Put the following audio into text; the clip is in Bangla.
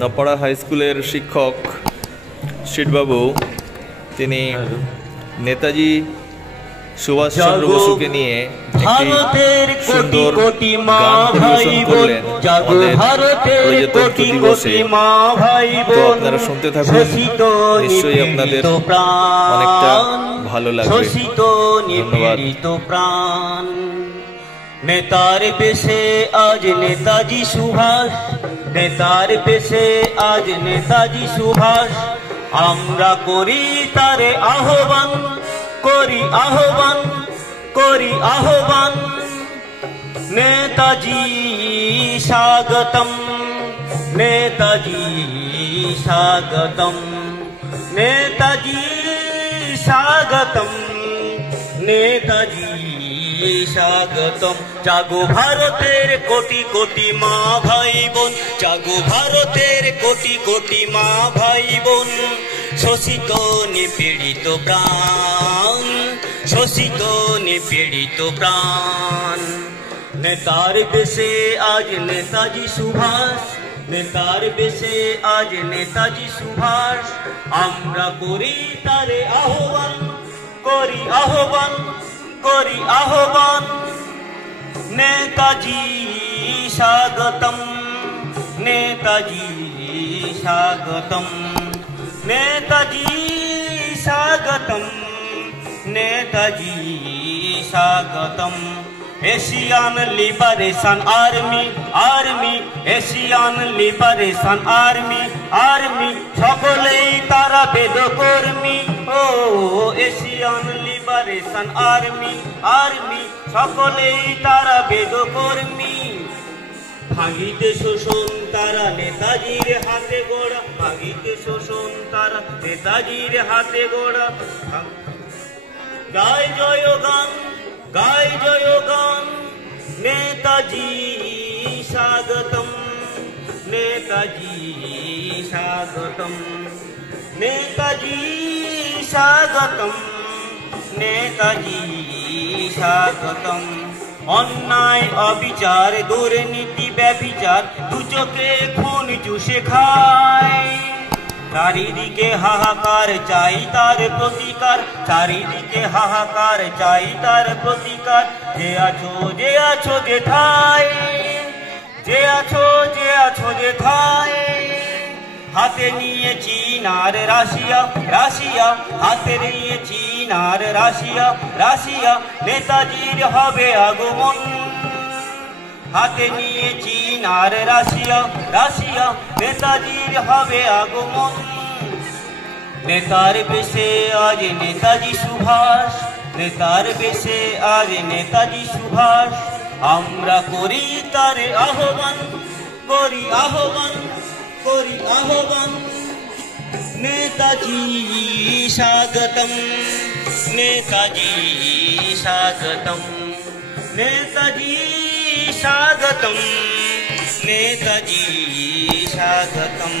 নপাড়া হাই স্কুলের শিক্ষক শীটবাবু তিনি নেতাজি সুভাষচন্দ্র বসুকে নিয়ে একটি সুন্দর গান পরিবেশন করলেন আমাদের প্রজাতন্ত্র দিবসে। তো আপনারা শুনতে থাকুন, নিশ্চয়ই আপনাদের অনেকটা ভালো লাগবে। ধন্যবাদ। নেতার বেশে আজ নেতাজি সুভাষ, নেতার বেশে আজ নেতাজি সুভাষ, আমরা করি তারে আহ্বান, করি আহ্বান, করি আহ্বান। নেতাজি স্বাগতম, নেতাজি স্বাগতম, নেতাজি স্বাগতম, নেতাজি স্বাগতম। জাগো ভারতের কোটি কোটি মা ভাই বোন, জাগো ভারতের কোটি কোটি মা ভাই বোন। শোষিত নিপীড়িত প্রাণ, শোষিত নিপীড়িত প্রাণ। নেতার বেশে আজ নেতাজি সুভাষ, নেতার বেশে আজ নেতাজি সুভাষ, আমরা করি তারে আহ্বান, করি আহ্বান, করি আহ্বান। নেতাজি স্বাগতম, নেতাজি স্বাগতম, নেতাজি স্বাগতম, নেতাজি স্বাগতম। Asian liberation army, army, Asian liberation army, army, সকলেই তারা বেদকর্মী। ও এশিয়ান লিবারেশন আর্মি, আর্মি, সকলেই তারা বেদকর্মী। ভাঙিতে শোষণ তারা নেতাজির হাতে গোড়া, ভাঙিতে শোষণ তারা নেতাজির হাতে গোড়া। গায় জয় গান, গায় জয় গান। নেতাজি স্বাগতম, নেতাজি স্বাগতম, নেতাজি স্বাগতম, নেতাজি স্বাগতম। অন্যায় অবিচার দুর্নীতি ব্যভিচার দু চোখে খুন চুষে খায়। চারিদিকে হাহাকার চাই তার প্রতিকার, চারিদিকে হাহাকার চাই তার প্রতিকার। যে আছো, যে আছো যেথায়, যে আছো, যে আছো যেথায়। হাতে নিয়ে চীন আর রাশিয়া, রাশিয়া, হাতে নিয়ে চীন আর রাশিয়া, রাশিয়া। নেতাজির হবে আগমন, হাতে নিয়ে চীন আর রাশিয়া, রাশিয়া। নেতাজির হবে আগমন। নেতার বেশে আজ নেতাজি সুভাষ, নেতার বেশে আজ নেতাজি সুভাষ, আমরা করি তারে আহ্বান, করি আহ্বান, করি আহ্বান। নেতাজি স্বাগতম, নেতাজি স্বাগতম, নেতাজি স্বাগতম, নেতাজি স্বাগতম।